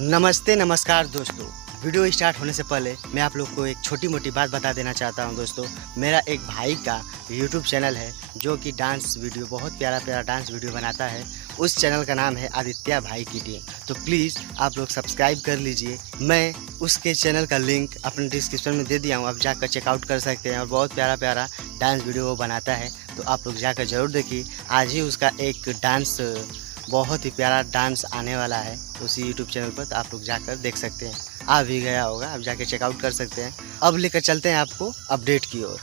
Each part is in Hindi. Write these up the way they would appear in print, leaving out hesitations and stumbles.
नमस्ते नमस्कार दोस्तों। वीडियो स्टार्ट होने से पहले मैं आप लोग को एक छोटी मोटी बात बता देना चाहता हूं दोस्तों। मेरा एक भाई का यूट्यूब चैनल है जो कि डांस वीडियो बहुत प्यारा प्यारा डांस वीडियो बनाता है। उस चैनल का नाम है आदित्य भाई की टीम। तो प्लीज़ आप लोग सब्सक्राइब कर लीजिए। मैं उसके चैनल का लिंक अपने डिस्क्रिप्शन में दे दिया हूँ, आप जाकर चेकआउट कर सकते हैं। और बहुत प्यारा प्यारा डांस वीडियो वो बनाता है, तो आप लोग जाकर ज़रूर देखिए। आज ही उसका एक डांस बहुत ही प्यारा डांस आने वाला है उसी यूट्यूब चैनल पर, तो आप लोग जाकर देख सकते हैं। आ भी गया होगा, आप जाके चेकआउट कर सकते हैं। अब लेकर चलते हैं आपको अपडेट की ओर।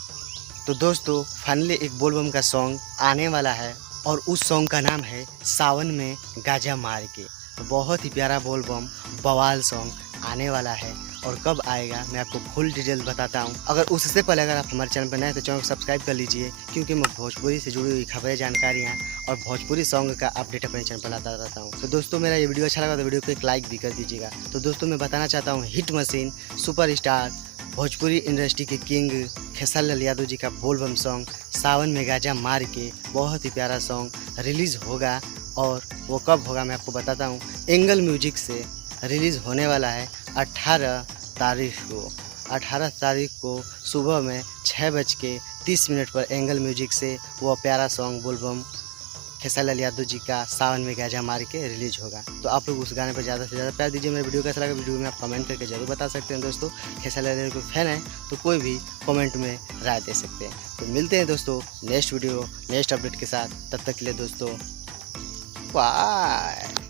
तो दोस्तों फाइनली एक बोलबम का सॉन्ग आने वाला है और उस सॉन्ग का नाम है सावन में गाजा मार के। तो बहुत ही प्यारा बोलबम बवाल सॉन्ग आने वाला है, और कब आएगा मैं आपको फुल डिटेल बताता हूँ। अगर उससे पहले अगर आप हमारे चैनल पर नए हैं तो चैनल को सब्सक्राइब कर लीजिए, क्योंकि मैं भोजपुरी से जुड़ी हुई खबरें, जानकारियाँ और भोजपुरी सॉन्ग का अपडेट अपने चैनल पर लाता रहता हूँ। तो दोस्तों मेरा ये वीडियो अच्छा लगा तो वीडियो को एक लाइक भी कर दीजिएगा। तो दोस्तों मैं बताना चाहता हूँ, hit machine superstar Bhojpuri industry के किंग खेसारी लाल यादव जी का बोलबम सॉन्ग सावन में गाजा मार के बहुत ही प्यारा सॉन्ग रिलीज़ होगा। और वो कब होगा मैं आपको बताता हूँ। एंगल म्यूजिक से रिलीज़ होने वाला है 18 तारीख को। 18 तारीख को सुबह में 6:30 पर एंगल म्यूजिक से वो प्यारा सॉन्ग बोलबम खेसारी लाल यादव जी का सावन में गाजा मार के रिलीज होगा। तो आप लोग उस गाने पर ज़्यादा से ज़्यादा प्यार दीजिए। मेरे वीडियो कैसा लगा वीडियो में आप कमेंट करके जरूर बता सकते हैं दोस्तों। खेसारी लाल यादव के फैन है तो कोई भी कमेंट में राय दे सकते हैं। तो मिलते हैं दोस्तों नेक्स्ट वीडियो नेक्स्ट अपडेट के साथ। तब तक के लिए दोस्तों बाय।